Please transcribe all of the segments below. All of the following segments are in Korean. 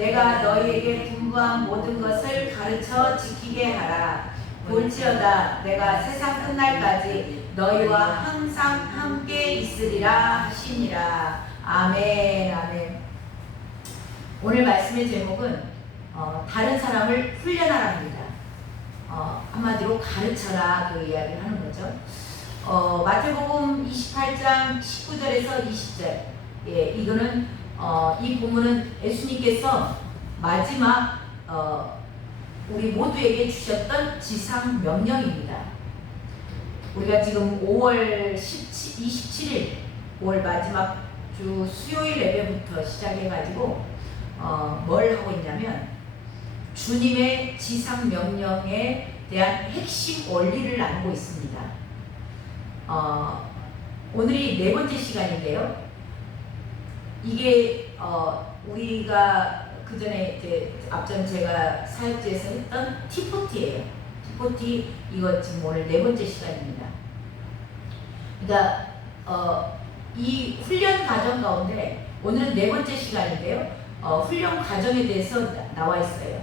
내가 너희에게 분부한 모든 것을 가르쳐 지키게 하라. 볼지어다 내가 세상 끝날까지 너희와 항상 함께 있으리라 하시니라. 아멘. 아멘. 오늘 말씀의 제목은 다른 사람을 훈련하랍니다. 한마디로 가르쳐라, 그 이야기를 하는 거죠. 마태복음 28장 19절에서 20절. 예, 이거는 이 본문은 예수님께서 마지막 우리 모두에게 주셨던 지상 명령입니다. 우리가 지금 5월 27일 5월 마지막 주 수요일 예배부터 시작해가지고 뭘 하고 있냐면 주님의 지상 명령에 대한 핵심 원리를 나누고 있습니다. 오늘이 네 번째 시간인데요. 이게 우리가 그 전에 이제 앞전 제가 사역지에서 했던 T40예요. T40 이거 지금 오늘 네 번째 시간입니다. 그러니까 이 훈련 과정 가운데 오늘은 네 번째 시간인데요. 훈련 과정에 대해서 나와 있어요.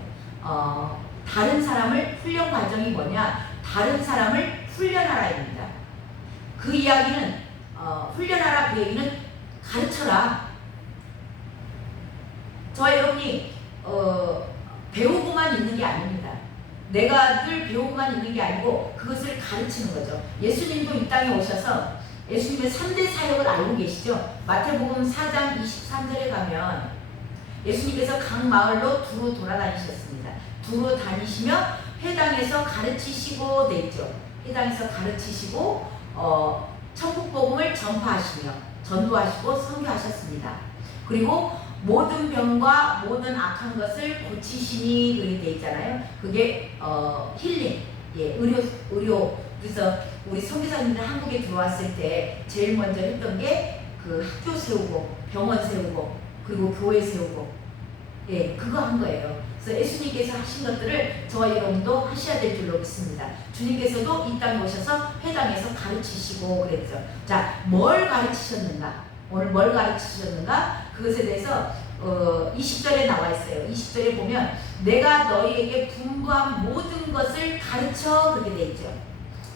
다른 사람을 훈련 과정이 뭐냐? 다른 사람을 훈련하라입니다. 그 이야기는 훈련하라 그 얘기는 가르쳐라. 저와 여러분이 배우고만 있는 게 아닙니다. 내가 늘 배우고만 있는 게 아니고 그것을 가르치는 거죠. 예수님도 이 땅에 오셔서 예수님의 3대 사역을 알고 계시죠? 마태복음 4장 23절에 가면 예수님께서 각 마을로 두루 돌아다니셨습니다. 두루 다니시며 회당에서 가르치시고 돼 있죠. 회당에서 가르치시고 천국 복음을 전파하시며 전도하시고 선교하셨습니다. 그리고 모든 병과 모든 악한 것을 고치시니 그렇게 돼 있잖아요. 그게 힐링, 예, 의료. 그래서 우리 선교사님들 한국에 들어왔을 때 제일 먼저 했던 게 그 학교 세우고 병원 세우고 그리고 교회 세우고, 예, 그거 한 거예요. 그래서 예수님께서 하신 것들을 저와 여러분도 하셔야 될 줄로 믿습니다. 주님께서도 이 땅에 오셔서 회당에서 가르치시고 그랬죠. 자, 뭘 가르치셨는가? 오늘 뭘 가르치셨는가? 그것에 대해서 20절에 나와 있어요. 20절에 보면 내가 너희에게 분부한 모든 것을 가르쳐 그렇게 돼 있죠.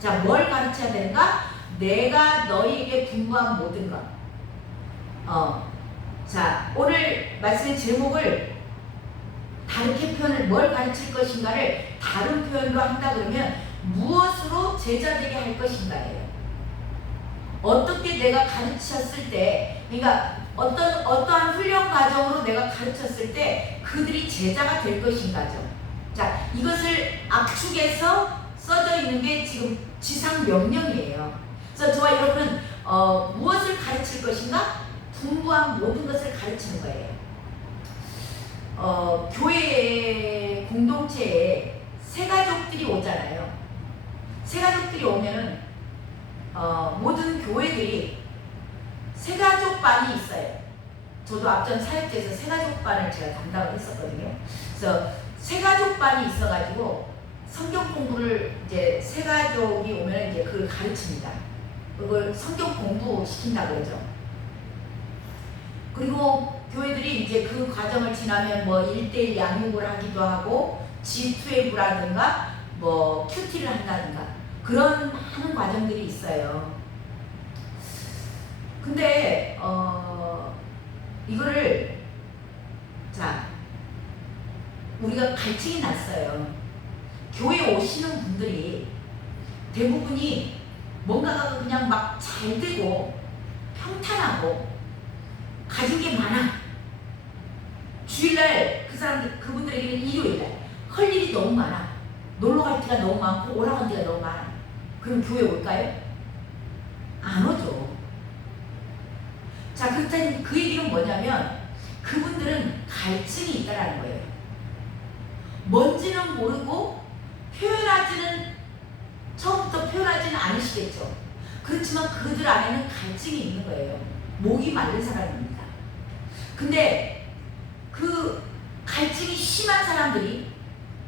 자, 뭘 가르쳐야 되는가? 내가 너희에게 분부한 모든 것. 자, 오늘 말씀의 제목을 다르게 표현을 뭘 가르칠 것인가를 다른 표현으로 한다 그러면 무엇으로 제자되게 할 것인가예요. 어떻게 내가 가르쳤을 때, 그러니까 어떠한 훈련 과정으로 내가 가르쳤을 때 그들이 제자가 될 것인가죠. 자, 이것을 압축해서 써져 있는 게 지금 지상 명령이에요. 그래서 저와 여러분은 무엇을 가르칠 것인가? 분부한 모든 것을 가르치는 거예요. 교회 공동체에 새가족들이 오잖아요. 새가족들이 오면은 모든 교회들이 새가족반이 있어요. 저도 앞전 사역지에서 새가족반을 제가 담당을 했었거든요. 그래서 새가족반이 있어가지고 성경 공부를 이제 새가족이 오면 이제 그걸 가르칩니다. 그걸 성경 공부 시킨다 그러죠. 그리고 교회들이 이제 그 과정을 지나면 뭐 1:1 양육을 하기도 하고 G12라든가 뭐 큐티를 한다든가 그런 많은 과정들이 있어요. 근데 이거를 자 우리가 갈증이 났어요. 교회 오시는 분들이 대부분이 뭔가가 그냥 막 잘 되고 평탄하고 가진 게 많아. 주일날 그분들에게는 일요일날 할 일이 너무 많아. 놀러 갈 데가 너무 많고 오라간 데가 너무 많아. 그럼 교회 올까요? 안 오죠. 자, 그렇다니 그 얘기는 뭐냐면 그분들은 갈증이 있다라는 거예요. 뭔지는 모르고 처음부터 표현하지는 않으시겠죠. 그렇지만 그들 안에는 갈증이 있는 거예요. 목이 마른 사람입니다. 근데 그 갈증이 심한 사람들이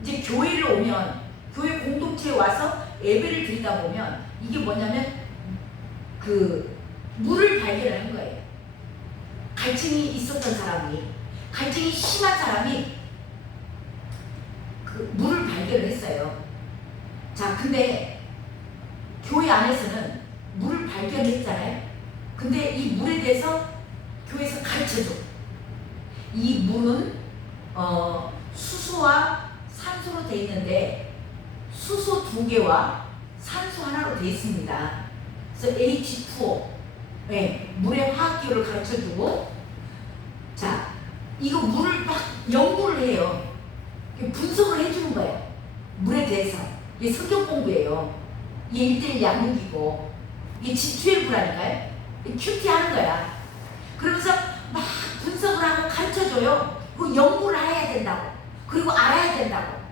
이제 교회를 오면 교회 공동체에 와서 예배를 드리다 보면 이게 뭐냐면 그 물을 발견을 한 거예요. 갈증이 있었던 사람이, 갈증이 심한 사람이 발견을 했어요. 자, 근데 교회 안에서는 물을 발견했잖아요. 근데 이 물에 대해서 교회에서 가르쳐줘. 이 물은 수소와 산소로 되어 있는데 수소 2개와 산소 하나로 되어 있습니다. 그래서 H2O, 네, 물의 화학기호를 가르쳐주고, 자, 이거 물을 막 연구를 해요. 분석을 해주는 거예요. 물에 대해서. 이게 성경 공부예요. 이게 1:1 양육이고, 이게 G12라니까요. 큐티 하는 거야. 그러면서 막 분석을 하고 가르쳐줘요. 그리고 연구를 해야 된다고. 그리고 알아야 된다고.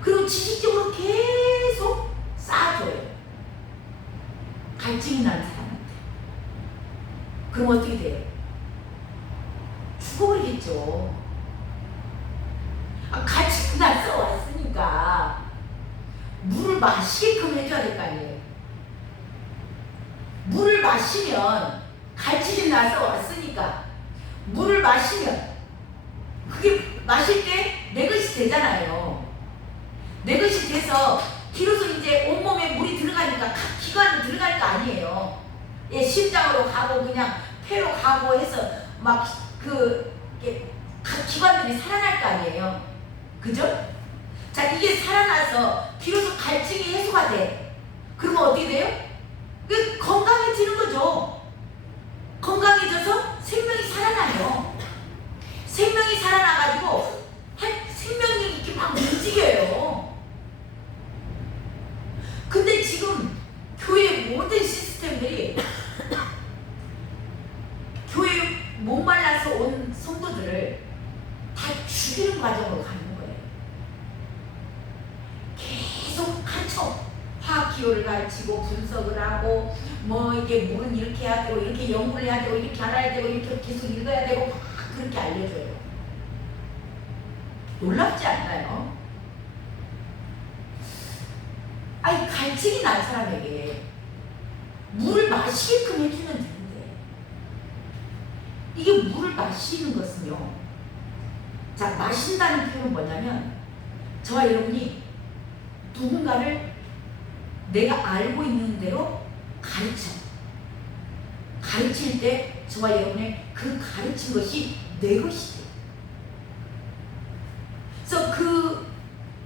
그리고 지식적으로 계속 쌓아줘요. 갈증이 나는 사람한테. 그럼 어떻게 돼요? 죽어버리겠죠. 갈증이 나서 왔으니까 물을 마시게끔 해줘야 될 거 아니에요. 물을 마시면 갈증이 나서 왔으니까 물을 마시면 그게 마실 때 내 것이 되잖아요. 내 것이 돼서 비로소 이제 온몸에 물이 들어가니까 각 기관으로 들어갈 거 아니에요. 예, 심장으로 가고 그냥 폐로 가고 해서 막 각 기관들이 살아날 거 아니에요. 그죠? 자, 이게 살아나서 비로소 갈증이 해소가 돼. 그러면 어떻게 돼요? 건강해지는 거죠. 건강해져서 생명이 살아나요. 생명이 살아나가지고 생명이 이렇게 막 움직여요. 근데 지금 교회 모든 시스템들이 교회 목말라서 온 성도들을 다 죽이는 과정으로 가는 거예요. 계속 가르쳐. 화학기호를 가르치고 분석을 하고 뭐 이게 물은 이렇게 해야 되고 이렇게 연구를 해야 되고 이렇게 알아야 되고 이렇게 계속 읽어야 되고 막 그렇게 알려줘요. 놀랍지 않나요? 아니, 갈증이 난 사람에게 물을 마시게끔 해주면 되는데, 이게 물을 마시는 것은요, 자, 마신다는 표현은 뭐냐면 저와 여러분이 누군가를 내가 알고 있는 대로 가르칠 때 저와 여러분의 그 가르친 것이 내 것이 돼요. 그래서 그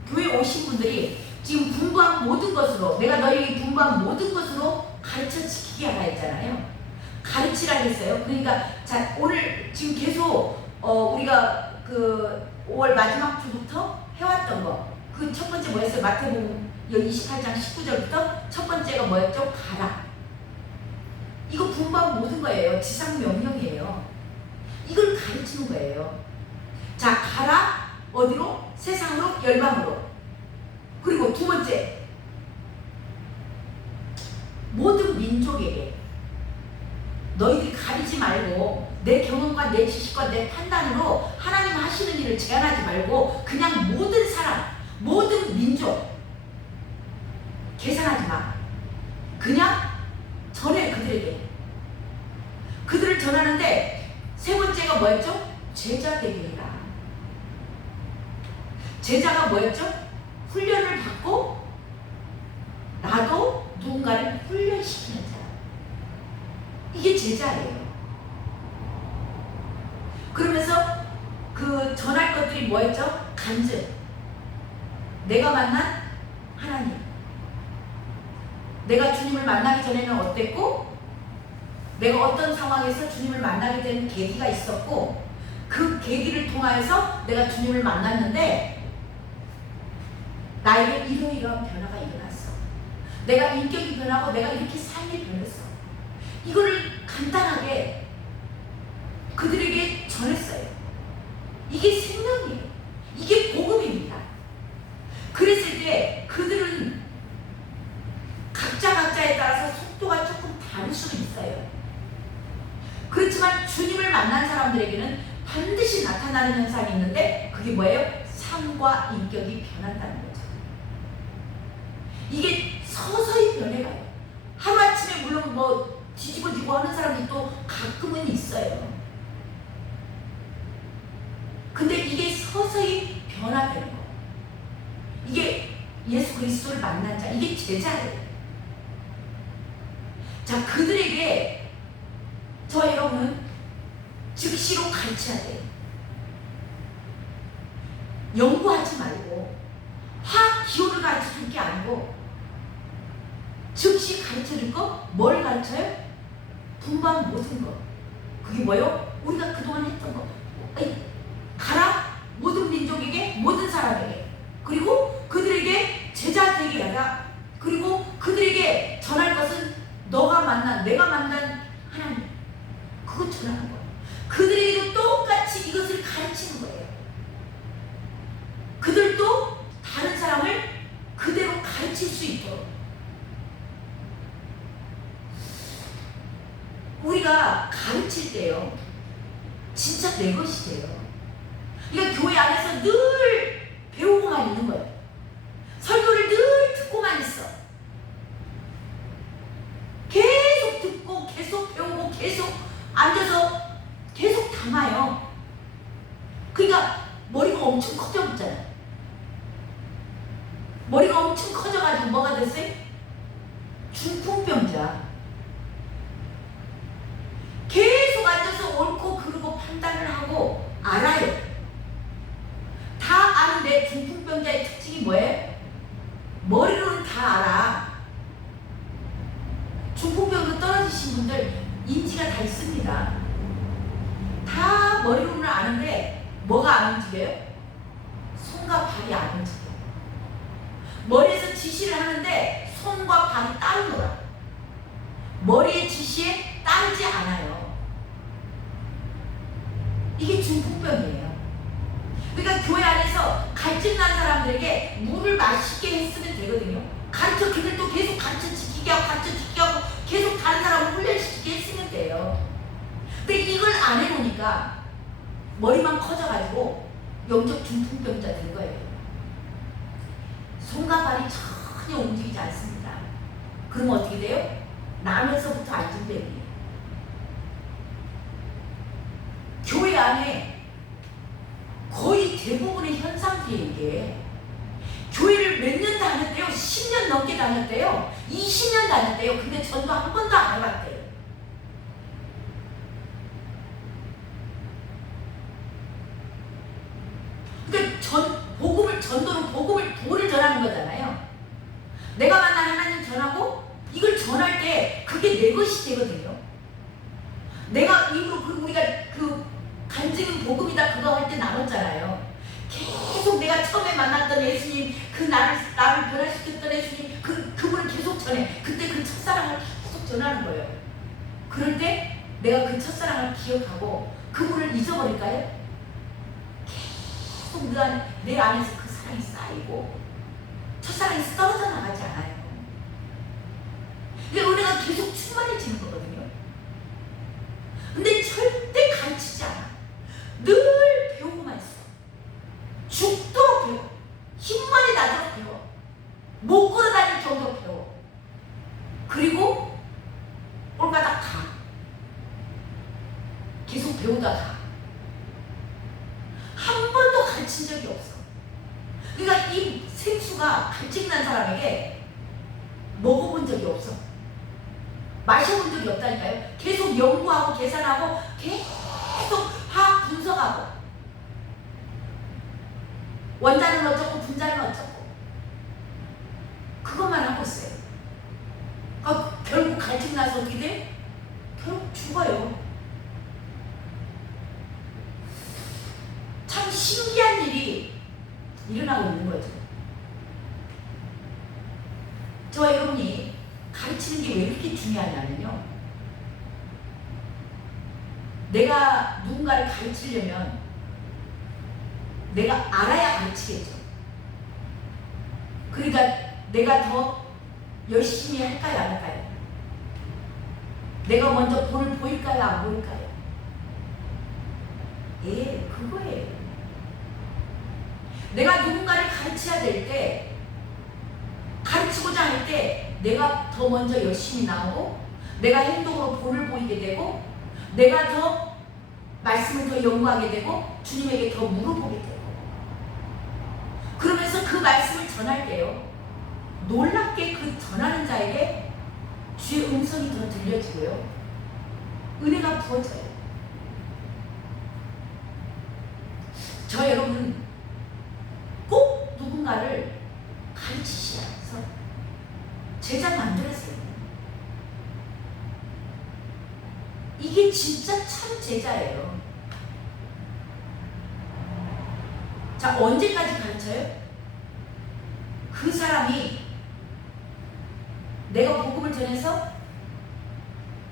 교회 오신 분들이 지금 분부한 모든 것으로, 내가 너희에게 분부한 모든 것으로 가르쳐 지키게 하라 했잖아요. 가르치라 했어요. 그러니까 자, 오늘 지금 계속 우리가 그 5월 마지막 주부터 해왔던 거, 그 첫 번째 뭐였어요? 마태복음 28장 19절부터 첫 번째가 뭐였죠? 가라. 이거 분부한 모든 거예요. 지상 명령이에요. 이걸 가르치는 거예요. 자, 가라. 어디로? 세상으로, 열방으로. 그리고 두 번째, 모든 민족에게 너희들이 가리지 말고 내 경험과 내 지식과 내 판단으로 하나님 하시는 일을 제한하지 말고 그냥 모든 사람, 모든 민족 계산하지 마. 그냥 전해. 그들을 전하는데 세 번째가 뭐였죠? 제자 되게 해라. 제자가 뭐였죠? 훈련을 받고 나도 누군가를 훈련시키는 사람. 이게 제자예요. 그러면서 그 전할 것들이 뭐였죠? 간증. 내가 만난 하나님. 내가 주님을 만나기 전에는 어땠고, 내가 어떤 상황에서 주님을 만나게 된 계기가 있었고, 그 계기를 통하여서 내가 주님을 만났는데 나에게 이러이러한 변화가 일어났어. 내가 인격이 변하고 내가 이렇게 삶이 변했어. 이거를 간단하게 그들에게 전했어요. 이게 생명이에요. 이게 복음입니다. 그랬을 때 그들은 각자에 따라서 속도가 조금 다를 수는 있어요. 그렇지만 주님을 만난 사람들에게는 반드시 나타나는 현상이 있는데 그게 뭐예요? 삶과 인격이 변한다는 거죠. 이게 서서히 변해가요. 하루아침에 물론 뭐 뒤집어지고 하는 사람이 또 가끔은 있어요. 근데 이게 서서히 변화되는 거예요. 예수 그리스도를 만난 자, 이게 제자예요. 자, 그들에게 저와 여러분은 즉시로 가르쳐야 돼요. 연구하지 말고 화학 기호를 가르쳐줄 게 아니고 즉시 가르쳐줄 거, 뭘 가르쳐요? 분반 모든 거. 그게 뭐요? 우리가 그동안 했던 거. 가라, 모든 민족에게, 모든 사람에게. 그리고 그들에게 제자 되게 하라. 그리고 그들에게 전할 것은 너가 만난, 내가 만난 하나님. 그거 전하는 거예요. 그들에게도 똑같이 이것을 가르치는 거예요. 그들도 다른 사람을 그대로 가르칠 수 있도록. 우리가 가르칠 때요, 진짜 내 것이 돼요. 그러니까 교회 안에서 늘 배우고만 있는 거예요. 설교를 늘 듣고만 있어. 계속 듣고 계속 배우고 계속 앉아서 계속 담아요. 그러니까 머리가 엄청 커져버렸잖아요. 머리가 엄청 커져가지고 뭐가 됐어요? 중풍병자. 계속 앉아서 옳고 그르고 판단을 하고 알아요. 다 아는데 중풍병자의 특징이 뭐예요? 머리로는 다 알아. 중풍병으로 떨어지신 분들 인지가 다 있습니다. 다 머리로는 아는데 뭐가 안 움직여요? 손과 발이 안 움직여요. 머리에서 지시를 하는데 손과 발이 따로 놀아. 머리의 지시에 따르지 않아요. 이게 중풍병이에요. 그러니까 교회 안에서 갈증난 사람들에게 물을 맛있게 했으면 되거든요. 가르쳐, 그들도 계속 가르쳐 지키게 하고 가르쳐 지키게 하고 계속 다른 사람을 훈련시키게 했으면 돼요. 근데 이걸 안 해놓으니까 머리만 커져가지고 영적 중풍병자 된 거예요. 손과 발이 전혀 움직이지 않습니다. 그러면 어떻게 돼요? 나면서부터 안정되기. 교회 안에 거의 대부분의 현상들이 이게 교회를 몇 년 다녔대요? 10년 넘게 다녔대요? 20년 다녔대요? 근데 전도 한 번도 안 해봤대요. 그러니까 전도는 복음을 도를 전하는 거잖아요. 내가 만난 하나님 전하고 이걸 전할 때 그게 내 것이 되거든요. 내가 입으로 우리가 간증은 복음이다 그거 할 때 나눴잖아요. 계속 내가 처음에 만났던 예수님, 나를 변화시켰던 예수님, 그분을 계속 전해. 그때 그 첫사랑을 계속 전하는 거예요. 그럴 때 내가 그 첫사랑을 기억하고 그분을 잊어버릴까요? 계속 내 안에서 그 사랑이 쌓이고 첫사랑이 떨어져 나가지 않아요. 그러니까 은혜가 계속 충만해지는 거거든요. 근데 절대 가르치지 않아. 늘 배우고만 있어. 죽도록 배워. 힘만이 나도록 배워. 못 걸어다닐 정도로 배워. 그리고 올가닥 가. 계속 배우다가 한 번도 가르친 적이 없어. 그러니까 이 생수가 갈증난 사람에게 먹어본 적이 없어. 마셔본 적이 없다니까요. 계속 연구하고 계산하고 계속 화학 분석하고 원자는 어쩌고 분자는 어쩌고 그것만 하고 있어요. 결국 갈증나서 어떻게 돼? 결국 죽어요. 참 신기한 일이 일어나고 있는 거죠. 저와 여러분이 가르치는 게 왜 이렇게 중요하냐면요. 내가 누군가를 가르치려면 내가 알아야 가르치겠죠. 그러니까 내가 더 열심히 할까요, 안 할까요? 내가 먼저 본을 보일까요, 안 보일까요? 예, 그거예요. 내가 누군가를 가르쳐야 될 때, 가르치고자 할 때 내가 더 먼저 열심히 나오고 내가 행동으로 본을 보이게 되고 내가 더 말씀을 더 연구하게 되고 주님에게 더 물어보게 되고 그러면서 그 말씀을 전할 때요. 놀랍게 그 전하는 자에게 주의 음성이 더 들려지고요. 은혜가 부어져요. 저 여러분 꼭 누군가를 가르치시면서 제자 만들었어요. 이게 진짜 참 제자예요. 자, 언제까지 가르쳐요? 그 사람이 내가 복음을 전해서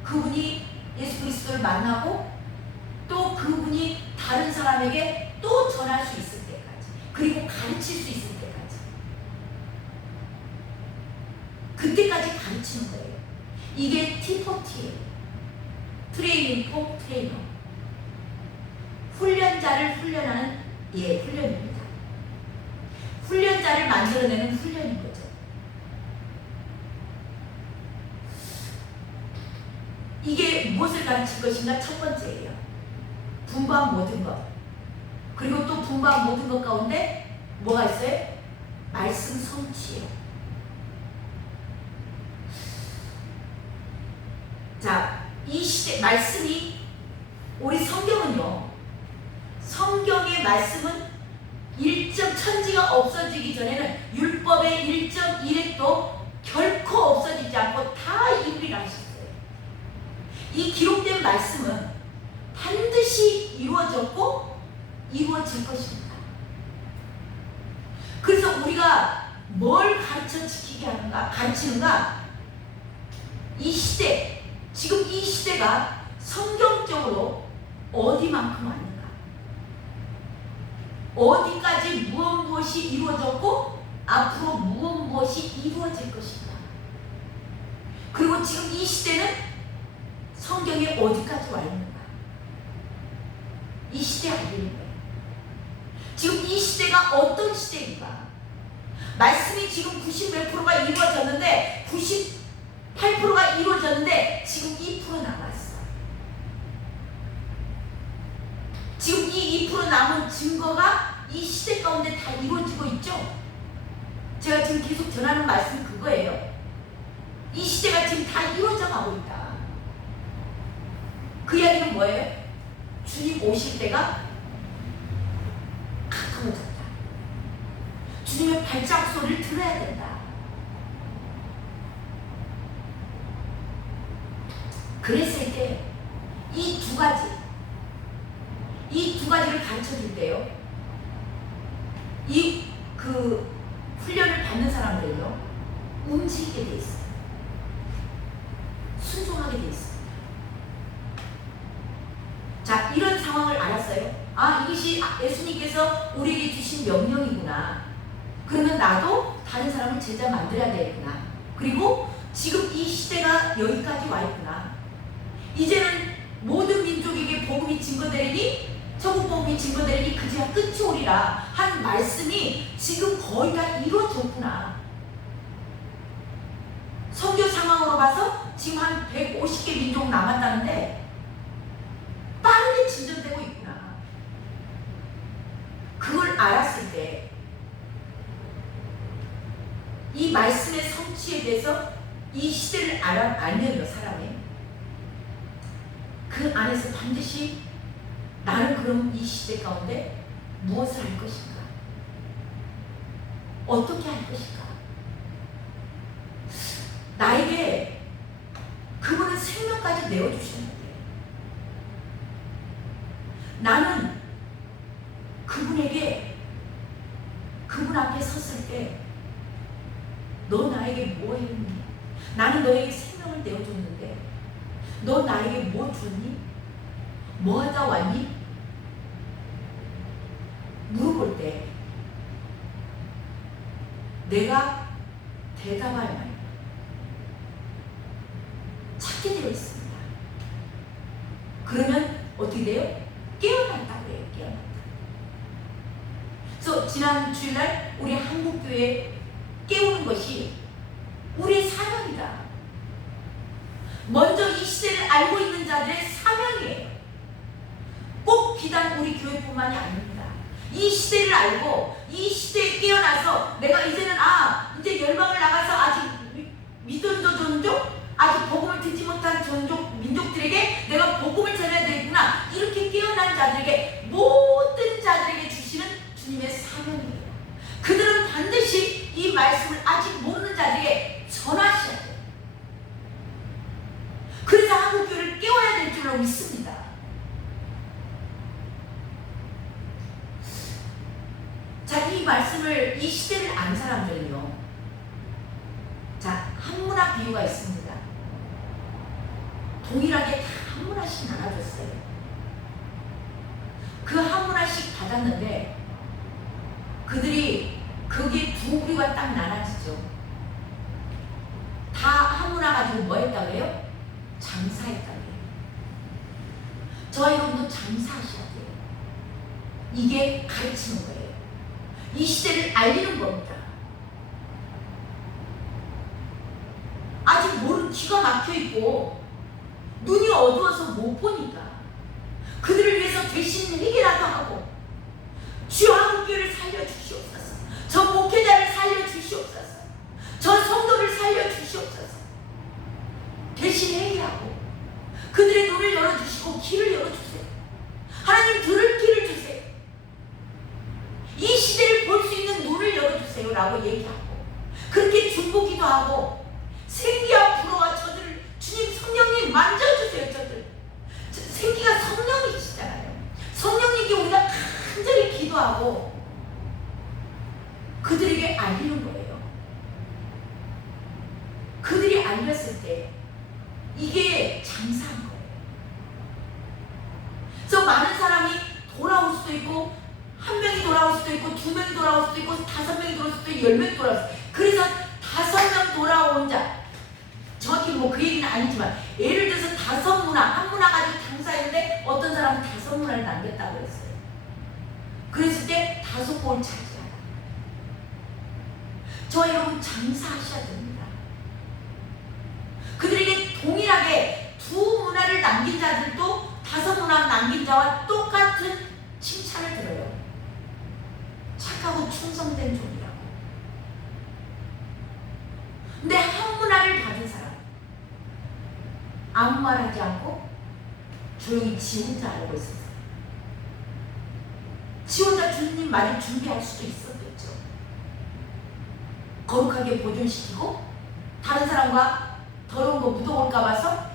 그분이 예수 그리스도를 만나고 또 그분이 다른 사람에게 또 전할 수 있을 때까지, 그리고 가르칠 수 있을 때까지, 그때까지 가르치는 거예요. 이게 T4T예요. 트레이닝 포 트레이너. 훈련자를 훈련하는 훈련입니다. 훈련자를 만들어내는 훈련인 거죠. 이게 무엇을 가르칠 것인가? 첫 번째예요. 분부한 모든 것. 그리고 또 분부한 모든 것 가운데 뭐가 있어요? 말씀 성취예요. 자, 이 시대 말씀이, 우리 성경은요, 성경의 말씀은 천지가 없어지기 전에는 율법의 1.1획도 결코 없어지지 않고 다 이루리라 하셨어요. 이 기록된 말씀은 반드시 이루어졌고 이루어질 것입니다. 그래서 우리가 뭘 가르쳐 지키게 하는가, 가르치는가? 이 시대, 지금 이 시대가 성경적으로 어디만큼 왔는가? 어디까지 무엇이 이루어졌고 앞으로 무엇이 이루어질 것인가? 그리고 지금 이 시대는 성경이 어디까지 와 있는가? 이 시대에 알리는 거예요. 지금 이 시대가 어떤 시대인가? 말씀이 지금 90몇 프로가 이루어졌는데 98%가 이루어졌는데 지금 2% 남았어. 지금 이 2% 남은 증거가 이 시대 가운데 다 이루어지고 있죠? 제가 지금 계속 전하는 말씀 그거예요. 이 시대가 지금 다 이루어져 가고 있다. 그 이야기는 뭐예요? 주님 오실 때가 가까워졌다. 주님의 발자국 소리를 들어야 된다. 그랬을 때 이 두 가지를 가르쳐 줄 때요, 그 훈련을 받는 사람들은요, 움직이게 돼 있어요. 순종하게 돼 있어요. 자, 이런 상황을 알았어요. 아, 이것이 예수님께서 우리에게 주신 명령이구나. 그러면 나도 다른 사람을 제자 만들어야 되겠구나. 그리고 지금 이 시대가 여기까지 와 있구나. 이제는 모든 민족에게 복음이 증거되리니, 천국 복음이 증거되리니 그제야 끝이 오리라 한 말씀이 지금 거의 다 이루어졌구나. 선교 상황으로 봐서 지금 한 150개 민족 남았다는데 빠르게 진전되고 있구나. 그걸 알았을 때 이 말씀의 성취에 대해서 이 시대를 알면요, 사람이 그 안에서 반드시 나는 그럼 이 시대 가운데 무엇을 할 것인가? 어떻게 할 것인가? 나에게 그분은 생명까지 내어주셨는데 나는 그분에게, 그분 앞에 섰을 때 너 나에게 뭐 했니? 나는 너에게 생명을 내어줬는데 너 나에게 뭐 줬니? 뭐 하다 왔니? 물어볼 때 내가 대답할 말 찾게 되어 있습니다. 그러면 어떻게 돼요? 깨어났다고 해요. 깨어났다. 그래서 지난 주일날 우리 한국교회 깨우는 것이 우리의 사명이다. 먼저 이 시대를 알고 있는 자들의 사명이에요. 꼭 비단 우리 교회뿐만이 아닙니다. 이 시대를 알고 이 시대에 깨어나서 내가 이제는 이제 이제 열방을 나가서 아직 미전도 종족, 아직 복음을 듣지 못한 종족 민족들에게 내가 복음을 전해야 되겠구나, 이렇게 깨어난 자들에게, 모든 자들에게 주시는 주님의 사명이에요. 그들은 반드시 이 말씀을 아직 모르는 자들에게 전하셔야 돼요. 그래서 한국교회를 깨워야 될 줄로 믿습니다. 자, 이 말씀을, 이 시대를 아는 사람들은요, 자, 한문화 비유가 있습니다. 동일하게 다 한문화씩 나눠줬어요. 그 한문화씩 받았는데 그들이 거기에 두 부류가 딱 나눠지죠. 다 한문화 가지고 뭐 했다고 해요? 장사했다고 해요. 저와 여러분도 장사하셔야 돼요. 이게 가르치는 거예요. 이 시대를 알리는 겁니다. 아직 모르는, 귀가 막혀있고 눈이 어두워서 못 보니까 그들을 위해서 대신 회개라도 하고, 주여 한국교회를 살려주시옵소서, 저 목회자를 살려주시옵소서, 저 성도를 살려주시옵소서, 대신 회개하고 그들의 눈을 열어주시고 길을 열어주세요. 하나님, 들을 길을 주세요. 이 시대를 볼 수 있는 눈을 열어주세요 라고 얘기하고, 그렇게 중보기도 하고, 생기와 불어와 저들을, 주님 성령님 만져주세요. 저들 생기가 성령이시잖아요. 성령님께 우리가 간절히 기도하고 그들에게 알리는 거예요. 그들이 알렸을 때 이게 장사한 거예요. 그래서 많은 사람이 돌아올 수도 있고, 한 명이 돌아올 수도 있고, 두 명이 돌아올 수도 있고, 5명이 돌아올 수도 있고, 10명이 돌아올 수도 있고. 그래서 5명 돌아온 자, 정확히 뭐 그 얘기는 아니지만, 예를 들어서 5문화, 한 문화 가지고 장사했는데 어떤 사람은 5문화를 남겼다고 했어요. 그랬을 때 5골 차지하라. 저 여러분 장사하셔야 됩니다. 그들에게 동일하게 2문화를 남긴 자들도 5문화 남긴 자와 똑같은 칭찬을 들어요. 착하고 충성된 종이라고. 근데 한 문화를 받은 사람, 아무 말 하지 않고 조용히 지 혼자 알고 있었어요. 지 혼자 주님 말을 준비할 수도 있었겠죠. 거룩하게 보존시키고 다른 사람과 더러운 거 묻어올까 봐서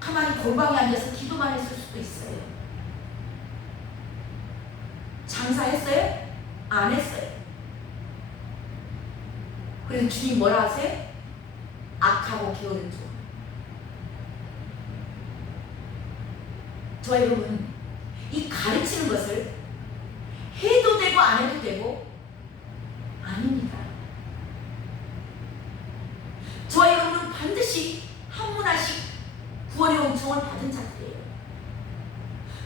가만히 골방에 앉아서 기도만 했을 수도 있어요. 장사했어요? 안 했어요. 그래서 주님 뭐라 하세요? 악하고 게으른 종. 저 여러분, 이 가르치는 것을 해도 되고 안 해도 되고 아닙니다. 저 여러분은 반드시 한 문화씩 구원의 은총을 받은 자들이에요.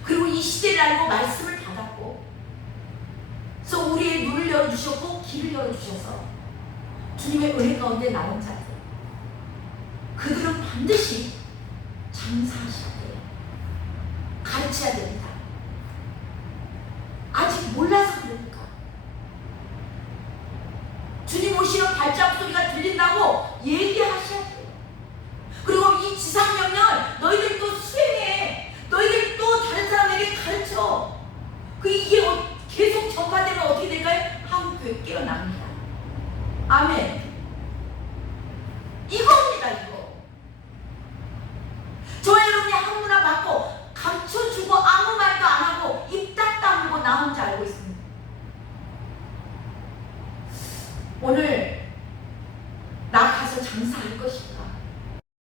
그리고 이 시대를 알고 말씀을 받았고, 그래서 우리의 눈을 열어주셨고 길을 열어주셔서 주님의 은혜 가운데 나온 자들, 그들은 반드시 장사하셔야 돼요. 가르쳐야 됩니다. 아직 몰라서 그러니까. 주님 오시는 발자국 소리가 들린다고 얘기하셔야 돼요. 그리고 이 지상명령 너희들 또 수행해. 너희들 또 다른 사람에게 가르쳐. 이게 계속 전파되면 어떻게 될까요? 한국교회 깨어납니다. 아멘. 이겁니다, 이거. 저와 여러분이 한 문화 받고 감춰주고 아무 말도 안 하고 입 딱 다물고 나 혼자 알고 있습니다. 오늘 나 가서 장사할 것이다.